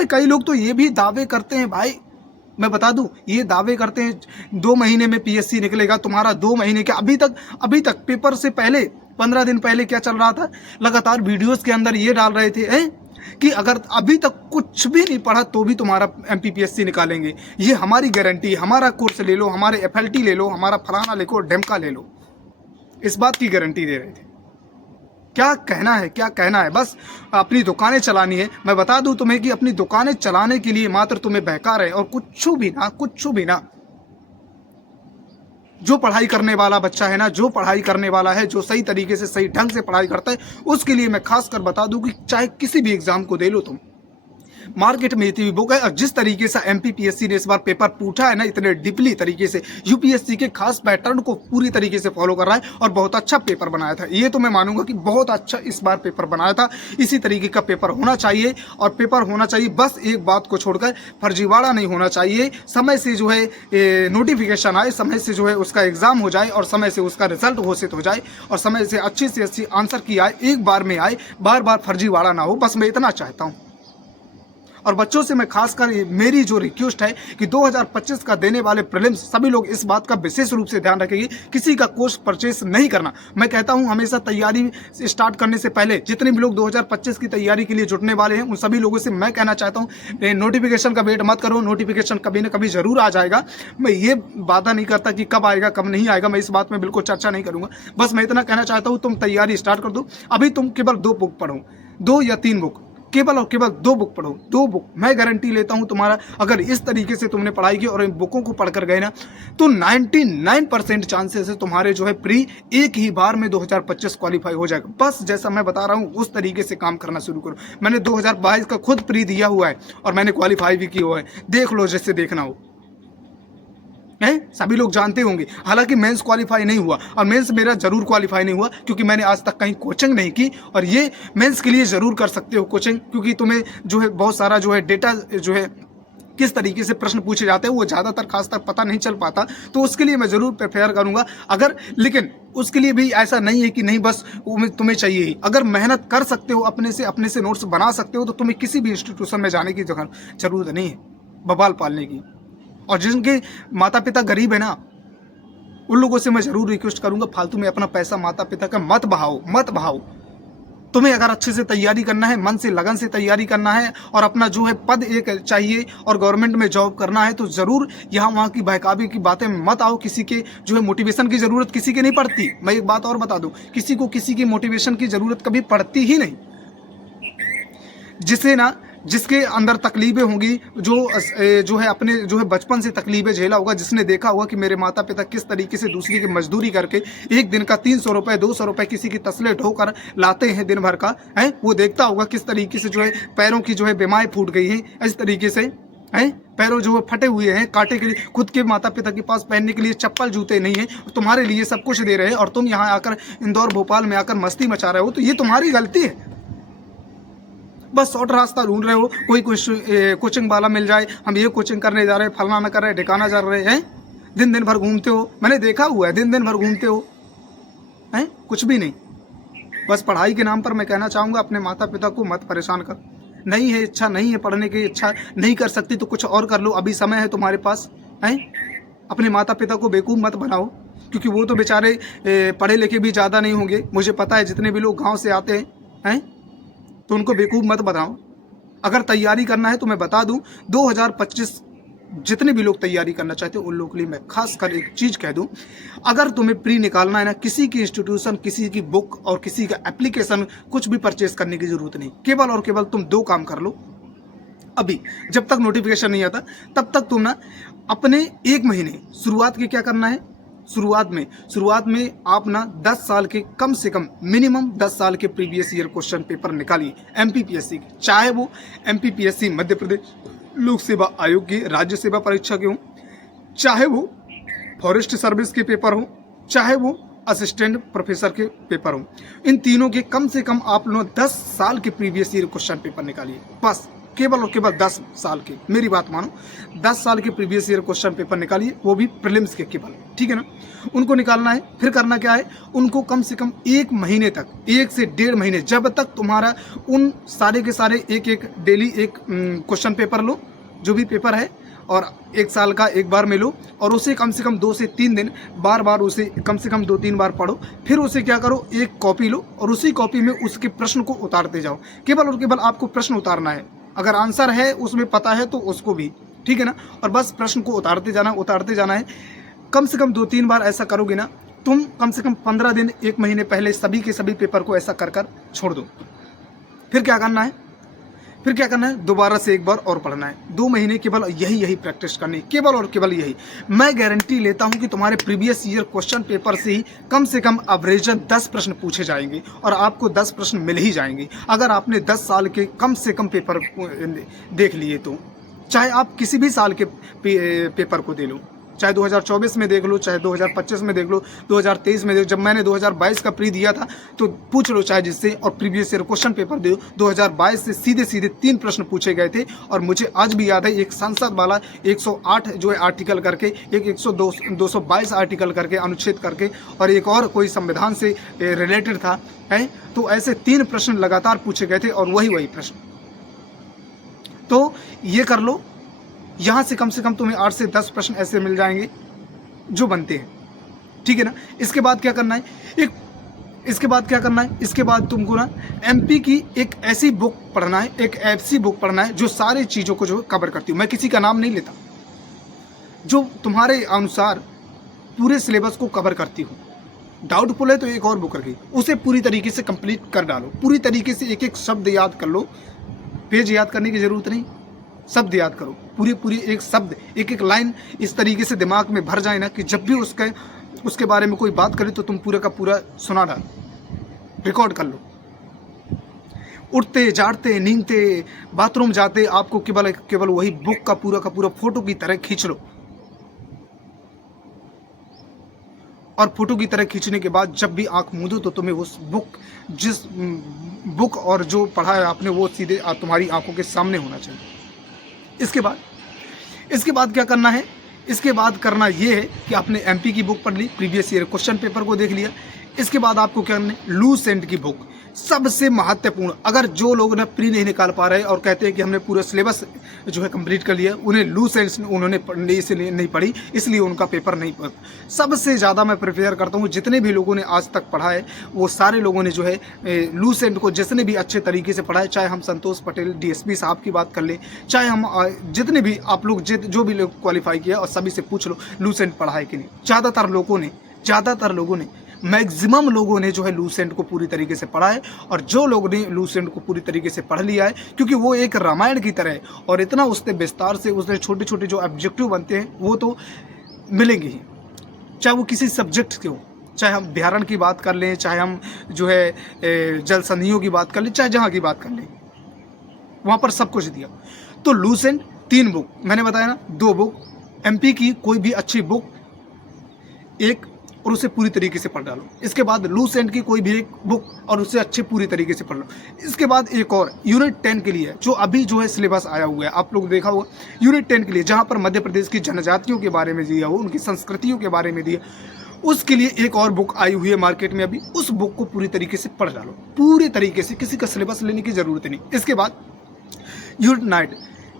अरे कई लोग तो ये भी दावे करते हैं भाई, मैं बता दूं, ये दावे करते हैं 2 महीने में पीएससी निकलेगा तुम्हारा। 2 महीने के अभी तक पेपर से पहले 15 दिन पहले क्या चल रहा था, लगातार वीडियोस के अंदर ये डाल रहे थे कि अगर अभी तक कुछ भी नहीं पढ़ा तो भी तुम्हारा एमपीपीएससी निकालेंगे, ये हमारी गारंटी, हमारा कोर्स ले लो, हमारे एफएलटी ले लो, हमारा फलाना ले लो, डेमका ले लो, इस बात की गारंटी दे रहे थे। क्या कहना है, क्या कहना है, बस अपनी दुकानें चलानी है। मैं बता दूं तुम्हें कि अपनी दुकानें चलाने के लिए मात्र तुम्हें बहका रहे और कुछ भी ना। जो पढ़ाई करने वाला बच्चा है ना, जो पढ़ाई करने वाला है, जो सही तरीके से सही ढंग से पढ़ाई करता है, उसके लिए मैं खास कर बता दूं कि चाहे किसी भी एग्जाम को दे लो तुम, मार्केट में इतनी बुक है। और जिस तरीके से एमपीपीएससी ने इस बार पेपर पूछा है ना, इतने डीपली तरीके से, यूपीएससी के खास पैटर्न को पूरी तरीके से फॉलो कर रहा है और बहुत अच्छा पेपर बनाया था। ये तो मैं मानूंगा कि बहुत अच्छा इस बार पेपर बनाया था। इसी तरीके का पेपर होना चाहिए, और पेपर होना चाहिए, बस एक बात को छोड़कर फर्जीवाड़ा नहीं होना चाहिए। समय से जो है नोटिफिकेशन आए, समय से जो है उसका एग्जाम हो जाए, और समय से उसका रिजल्ट घोषित हो जाए, और समय से अच्छी आंसर की आए, एक बार में आए, बार बार फर्जीवाड़ा ना हो, बस मैं इतना चाहता हूँ। और बच्चों से मैं खासकर मेरी जो रिक्वेस्ट है कि 2025 का देने वाले प्रीलिम्स, सभी लोग इस बात का विशेष रूप से ध्यान रखेंगे, किसी का कोर्स परचेस नहीं करना। मैं कहता हूं हमेशा तैयारी स्टार्ट करने से पहले जितने भी लोग 2025 की तैयारी के लिए जुटने वाले हैं, उन सभी लोगों से मैं कहना चाहता हूं नोटिफिकेशन का वेट मत करो, नोटिफिकेशन कभी ना कभी जरूर आ जाएगा। मैं ये वादा नहीं करता कि कब आएगा कब नहीं आएगा, मैं इस बात में बिल्कुल चर्चा नहीं करूंगा। बस मैं इतना कहना चाहता हूँ, तुम तैयारी स्टार्ट कर दो। अभी तुम केवल 2 बुक पढ़ो, 2 या 3 बुक, केवल और केवल 2 बुक पढ़ो, 2 बुक। मैं गारंटी लेता हूं तुम्हारा, अगर इस तरीके से तुमने पढ़ाई की और इन बुकों को पढ़कर गए ना, तो 99% चांसेस है तुम्हारे जो है प्री एक ही बार में 2025 क्वालिफाई हो जाएगा। बस जैसा मैं बता रहा हूं उस तरीके से काम करना शुरू करो। मैंने 2022 का खुद प्री दिया हुआ है और मैंने क्वालिफाई भी किया हुआ है, देख लो जैसे देखना हो है। सभी लोग जानते होंगे, हालांकि मेंस क्वालिफाई नहीं हुआ, और मेंस मेरा जरूर क्वालिफाई नहीं हुआ क्योंकि मैंने आज तक कहीं कोचिंग नहीं की। और ये मेंस के लिए जरूर कर सकते हो कोचिंग, क्योंकि तुम्हें जो है बहुत सारा जो है डेटा जो है किस तरीके से प्रश्न पूछे जाते हैं वो ज़्यादातर खासतर पता नहीं चल पाता, तो उसके लिए मैं ज़रूर प्रेफर करूंगा। अगर लेकिन उसके लिए भी ऐसा नहीं है कि नहीं बस तुम्हें चाहिए ही, अगर मेहनत कर सकते हो, अपने से नोट्स बना सकते हो, तो तुम्हें किसी भी इंस्टीट्यूशन में जाने की जरूरत नहीं है बवाल पालने की। और जिनके माता पिता गरीब है ना, उन लोगों से मैं जरूर रिक्वेस्ट करूंगा, फालतू में अपना पैसा माता पिता का मत बहाओ। तुम्हें अगर अच्छे से तैयारी करना है, मन से लगन से तैयारी करना है, और अपना जो है पद एक चाहिए और गवर्नमेंट में जॉब करना है, तो जरूर यहाँ वहाँ की बहकावे की बातें मत आओ। किसी के जो है मोटिवेशन की जरूरत किसी की नहीं पड़ती। मैं एक बात और बता दूं, किसी को किसी की मोटिवेशन की जरूरत कभी पड़ती ही नहीं। जिसके अंदर तकलीफें होंगी, जो है अपने जो है बचपन से तकलीफें झेला होगा, जिसने देखा होगा कि मेरे माता पिता किस तरीके से दूसरी की मजदूरी करके एक दिन का 300 रुपये 200 रुपये किसी की तसले ढोकर लाते हैं दिन भर का, है वो देखता होगा किस तरीके से जो है पैरों की जो है बीमारी फूट गई है, इस तरीके से हैं पैरों जो फटे हुए हैं, कांटे के लिए खुद के माता पिता के पास पहनने के लिए चप्पल जूते नहीं है, तुम्हारे लिए सब कुछ दे रहे हैं, और तुम यहाँ आकर इंदौर भोपाल में आकर मस्ती मचा रहे हो, तो ये तुम्हारी गलती है। बस शॉर्ट रास्ता ढूंढ रहे हो, कोई कोचिंग वाला मिल जाए, हम ये कोचिंग करने जा रहे हैं, फलना कर रहे हैं, ढिकाना जा रहे हैं, दिन भर घूमते हो। मैंने देखा हुआ है, दिन भर घूमते हो, हैं कुछ भी नहीं। बस पढ़ाई के नाम पर मैं कहना चाहूँगा, अपने माता पिता को मत परेशान कर। नहीं है इच्छा, नहीं है पढ़ने की इच्छा, नहीं कर सकती तो कुछ और कर लो, अभी समय है तुम्हारे पास, हैं। अपने माता पिता को बेवकूफ़ मत बनाओ, क्योंकि वो तो बेचारे पढ़े लिखे भी ज़्यादा नहीं होंगे, मुझे पता है। जितने भी लोग गाँव से आते हैं तो उनको बेवकूफ़ मत बनाओ। अगर तैयारी करना है तो मैं बता दूं, 2025 जितने भी लोग तैयारी करना चाहते हैं उन लोगों के लिए मैं खास कर एक चीज़ कह दूं, अगर तुम्हें प्री निकालना है ना, किसी की इंस्टीट्यूशन, किसी की बुक और किसी का एप्लीकेशन कुछ भी परचेस करने की ज़रूरत नहीं। केवल और केवल तुम 2 काम कर लो। अभी जब तक नोटिफिकेशन नहीं आता तब तक तुम ना अपने 1 महीने शुरुआत के क्या करना है, शुरुआत में आप ना 10 साल के, कम से कम मिनिमम 10 साल के प्रीवियस ईयर क्वेश्चन पेपर निकालिए एमपीपीएससी के, चाहे वो एमपीपीएससी मध्य प्रदेश लोक सेवा आयोग की राज्य सेवा परीक्षा के हों, चाहे वो फॉरेस्ट सर्विस के पेपर हों, चाहे वो असिस्टेंट प्रोफेसर के पेपर हों। इन तीनों के कम से कम आप लोग 10 साल के प्रीवियस ईयर क्वेश्चन पेपर निकालिए। बस केवल और केवल 10 साल के, मेरी बात मानो, 10 साल के प्रीवियस ईयर क्वेश्चन पेपर निकालिए, वो भी प्रीलिम्स के केवल, ठीक है ना। उनको निकालना है, फिर करना क्या है, उनको कम से कम 1 महीने तक, 1 से 1.5 महीने, जब तक तुम्हारा उन सारे के सारे एक डेली एक क्वेश्चन पेपर लो, जो भी पेपर है, और 1 साल का एक बार में लो, और उसे कम से कम 2 से 3 दिन बार बार उसे कम से कम 2-3 बार पढ़ो। फिर उसे क्या करो, एक कॉपी लो और उसी कॉपी में उसके प्रश्न को उतारते जाओ। केवल और केवल आपको प्रश्न उतारना है, अगर आंसर है उसमें पता है तो उसको भी, ठीक है ना, और बस प्रश्न को उतारते जाना है। कम से कम 2-3 बार ऐसा करोगे ना, तुम कम से कम 15 दिन 1 महीने पहले सभी के सभी पेपर को ऐसा कर छोड़ दो। फिर क्या करना है, दोबारा से एक बार और पढ़ना है। 2 महीने केवल यही प्रैक्टिस करनी है, केवल और केवल यही। मैं गारंटी लेता हूं कि तुम्हारे प्रीवियस ईयर क्वेश्चन पेपर से ही कम से कम एवरेजन 10 प्रश्न पूछे जाएंगे और आपको 10 प्रश्न मिल ही जाएंगे, अगर आपने 10 साल के कम से कम पेपर देख लिए तो। चाहे आप किसी भी साल के पेपर को दे लो, चाहे 2024 में देख लो, चाहे 2025 में देख लो, 2023 में देख लो। जब मैंने 2022 का प्री दिया था तो पूछ लो चाहे जिससे, और प्रीवियस ईयर क्वेश्चन पेपर दे, 2022 से सीधे 3 प्रश्न पूछे गए थे। और मुझे आज भी याद है, एक संसद वाला 108 जो है आर्टिकल करके, एक 222 आर्टिकल करके, अनुच्छेद करके, और एक और कोई संविधान से रिलेटेड था, है। तो ऐसे 3 प्रश्न लगातार पूछे गए थे और वही प्रश्न। तो ये कर लो, यहाँ से कम तुम्हें 8 से 10 प्रश्न ऐसे मिल जाएंगे जो बनते हैं, ठीक है ना। इसके बाद क्या करना है, इसके बाद तुमको ना एमपी की एक ऐसी बुक पढ़ना है, एक ऐसी बुक पढ़ना है जो सारी चीज़ों को जो कवर करती हूँ। मैं किसी का नाम नहीं लेता, जो तुम्हारे अनुसार पूरे सिलेबस को कवर करती हूँ। डाउटफुल है तो एक और बुक रखी, उसे पूरी तरीके से कंप्लीट कर डालो, पूरी तरीके से एक शब्द याद कर लो। पेज याद करने की ज़रूरत नहीं, शब्द याद करो, पूरी एक शब्द, एक लाइन इस तरीके से दिमाग में भर जाए ना कि जब भी उसके बारे में कोई बात करे तो तुम पूरा का पूरा सुना डाल, रिकॉर्ड कर लो। उठते जागते नींदते बाथरूम जाते आपको केवल वही बुक का पूरा फोटो की तरह खींच लो, और फोटो की तरह खींचने के बाद जब भी आंख मूंदो तो तुम्हें उस जिस बुक और जो पढ़ा है आपने वो सीधे तुम्हारी आंखों के सामने होना चाहिए। इसके बाद क्या करना है, इसके बाद करना ये है कि आपने एमपी की बुक पढ़ ली, प्रीवियस ईयर क्वेश्चन पेपर को देख लिया। इसके बाद आपको क्या करना है, लूसेंट की बुक सबसे महत्वपूर्ण। अगर जो लोग ना प्री नहीं निकाल पा रहे और कहते हैं कि हमने पूरा सिलेबस जो है कंप्लीट कर लिया, उन्हें लूसेंट उन्होंने इसलिए नहीं पढ़ी, इसलिए उनका पेपर नहीं पढ़। सबसे ज़्यादा मैं प्रेफर करता हूँ, जितने भी लोगों ने आज तक पढ़ा है वो सारे लोगों ने जो है लूसेंट को जिसने भी अच्छे तरीके से पढ़ा है, चाहे हम संतोष पटेल डीएसपी साहब की बात कर लें, चाहे हम जितने भी आप लोग जो भी लोग क्वालिफाई किया, और सभी से पूछ लो लूसेंट पढ़ा है कि नहीं। ज़्यादातर लोगों ने मैक्सिमम लोगों ने जो है लूसेंट को पूरी तरीके से पढ़ा है, और जो लोगों ने लूसेंट को पूरी तरीके से पढ़ लिया है, क्योंकि वो एक रामायण की तरह है और इतना उससे विस्तार से उसने छोटे जो ऑब्जेक्टिव बनते हैं वो तो मिलेंगे ही, चाहे वो किसी सब्जेक्ट के हो, चाहे हम व्याकरण की बात कर लें, चाहे हम जो है जल संधियों की बात कर लें, चाहे जहाँ की बात कर लें, वहाँ पर सब कुछ दिया। तो लूसेंट 3 बुक मैंने बताया ना, 2 बुक एमपी की कोई भी अच्छी बुक एक, और उसे पूरी तरीके से पढ़ डालो। इसके बाद लूसेंट की कोई भी एक बुक और उसे अच्छे पूरी तरीके से पढ़ लो। इसके बाद एक और यूनिट 10 के लिए जो अभी जो है सिलेबस आया हुआ है, आप लोग देखा होगा, यूनिट 10 के लिए जहाँ पर मध्य प्रदेश की जनजातियों के बारे में दिया हो, उनकी संस्कृतियों के बारे में दिया, उसके लिए एक और बुक आई हुई है मार्केट में अभी, उस बुक को पूरी तरीके से पढ़ डालो, पूरी तरीके से, किसी का सिलेबस लेने की ज़रूरत नहीं। इसके बाद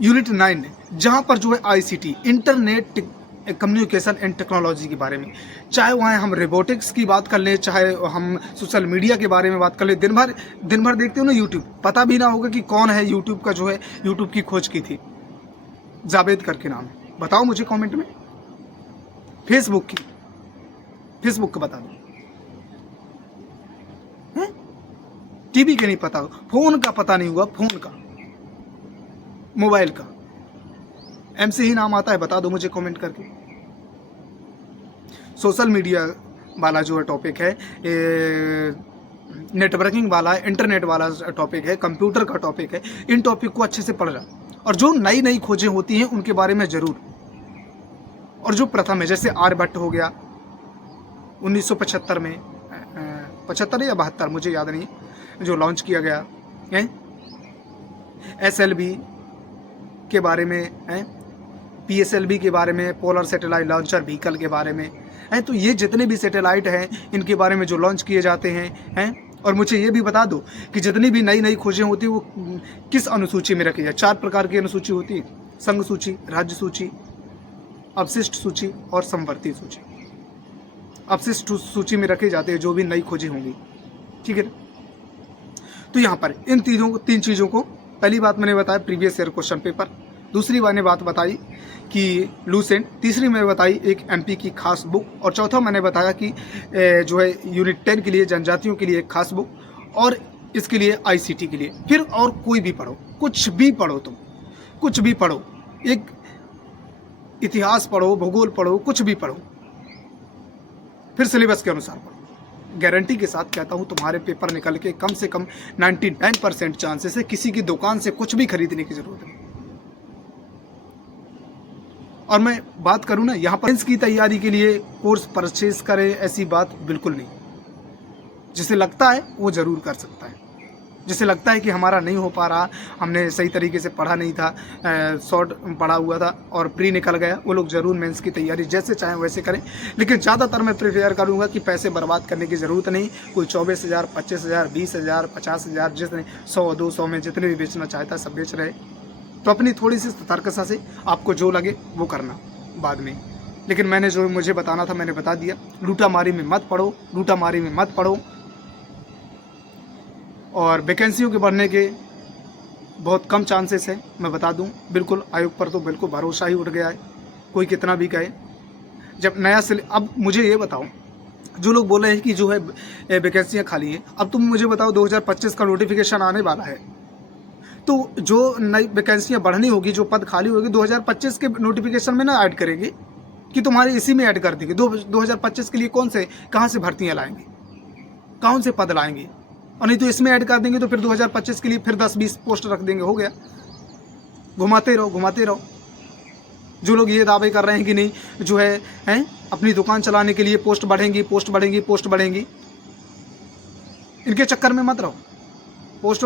यूनिट 9 जहाँ पर जो है ICT, internet communication and technology के बारे में, चाहे वहाँ हम रोबोटिक्स की बात कर लें, चाहे हम सोशल मीडिया के बारे में बात कर लें। दिन भर देखते हो ना यूट्यूब, पता भी ना होगा कि कौन है यूट्यूब का जो है यूट्यूब की खोज की थी, जावेद करके नाम, बताओ मुझे कमेंट में। फेसबुक का बता दो, टीवी के नहीं पता, फोन का पता नहीं हुआ, फोन का, मोबाइल का, एम से ही नाम आता है, बता दो मुझे कमेंट करके। सोशल मीडिया वाला जो है टॉपिक है, नेटवर्किंग वाला है, इंटरनेट वाला टॉपिक है, कंप्यूटर का टॉपिक है, इन टॉपिक को अच्छे से पढ़ रहा, और जो नई खोजें होती हैं उनके बारे में ज़रूर, और जो प्रथम है जैसे आर्यभट्ट हो गया 1975 में, 75 या 72 मुझे याद नहीं, जो लॉन्च किया गया है, SLV के बारे में हैं, PSLV के बारे में, पोलर सैटेलाइट लॉन्चर व्हीकल के बारे में हैं। तो ये जितने भी सैटेलाइट हैं इनके बारे में जो लॉन्च किए जाते हैं। और मुझे ये भी बता दो कि जितनी भी नई नई खोजें होती हैं वो किस अनुसूची में रखी जाए। 4 प्रकार की अनुसूची होती है, संघ सूची, राज्य सूची, अवशिष्ट सूची और संवर्ती सूची। अवशिष्ट सूची में रखे जाते हैं जो भी नई खोजें होंगी, ठीक है। तो यहाँ पर इन 3 चीज़ों को, पहली बात मैंने बताया प्रीवियस ईयर क्वेश्चन पेपर, दूसरी मैंने बात बताई कि लूसेंट, तीसरी मैंने बताई एक MP की खास बुक, और चौथा मैंने बताया कि जो है यूनिट 10 के लिए जनजातियों के लिए एक खास बुक, और इसके लिए ICT के लिए। फिर और कोई भी पढ़ो, कुछ भी पढ़ो, तुम कुछ भी पढ़ो, एक इतिहास पढ़ो, भूगोल पढ़ो, कुछ भी पढ़ो, फिर सिलेबस के अनुसार पढ़ो। गारंटी के साथ कहता हूँ तुम्हारे पेपर निकल के कम से कम 99% चांसेस है किसी की दुकान से कुछ भी खरीदने की जरूरत नहीं। और मैं बात करूँ ना, यहाँ पर इसकी तैयारी के लिए कोर्स परचेज करें ऐसी बात बिल्कुल नहीं। जिसे लगता है वो ज़रूर कर सकता है। जिसे लगता है कि हमारा नहीं हो पा रहा, हमने सही तरीके से पढ़ा नहीं था, शॉर्ट पढ़ा हुआ था और प्री निकल गया, वो लोग ज़रूर मेंस की तैयारी जैसे चाहें वैसे करें। लेकिन ज़्यादातर मैं प्रेफर करूँगा कि पैसे बर्बाद करने की ज़रूरत नहीं। कोई 24,000, 25,000, 20,000, 50,000, जितने 100, 200 में जितने भी बेचना चाहता है सब बेच रहे। तो अपनी थोड़ी सी सतर्कता से आपको जो लगे वो करना बाद में। लेकिन मैंने जो मुझे बताना था मैंने बता दिया। लूटामारी में मत पढ़ो, लूटामारी में मत पढ़ो। और वैकेंसियों के बढ़ने के बहुत कम चांसेस है, मैं बता दूं। बिल्कुल आयोग पर तो बिल्कुल भरोसा ही उठ गया है, कोई कितना भी कहे। जब नया अब मुझे ये बताओ, जो लोग बोल रहे हैं कि जो है वैकेंसियाँ खाली हैं, अब तुम मुझे बताओ 2025 का नोटिफिकेशन आने वाला है, तो जो नई वैकेंसियाँ बढ़नी होगी, जो पद खाली होगी 2025 के नोटिफिकेशन में ना ऐड करेंगे कि तुम्हारे इसी में ऐड कर देंगे। 2025 के लिए कहाँ से भर्तियाँ लाएंगे, कौन से पद लाएंगे? और नहीं तो इसमें ऐड कर देंगे तो फिर 2025 के लिए फिर 10-20 पोस्ट रख देंगे, हो गया। घुमाते रहो। जो लोग ये दावे कर रहे हैं कि नहीं जो है अपनी दुकान चलाने के लिए पोस्ट बढ़ेंगी, इनके चक्कर में मत रहो। पोस्ट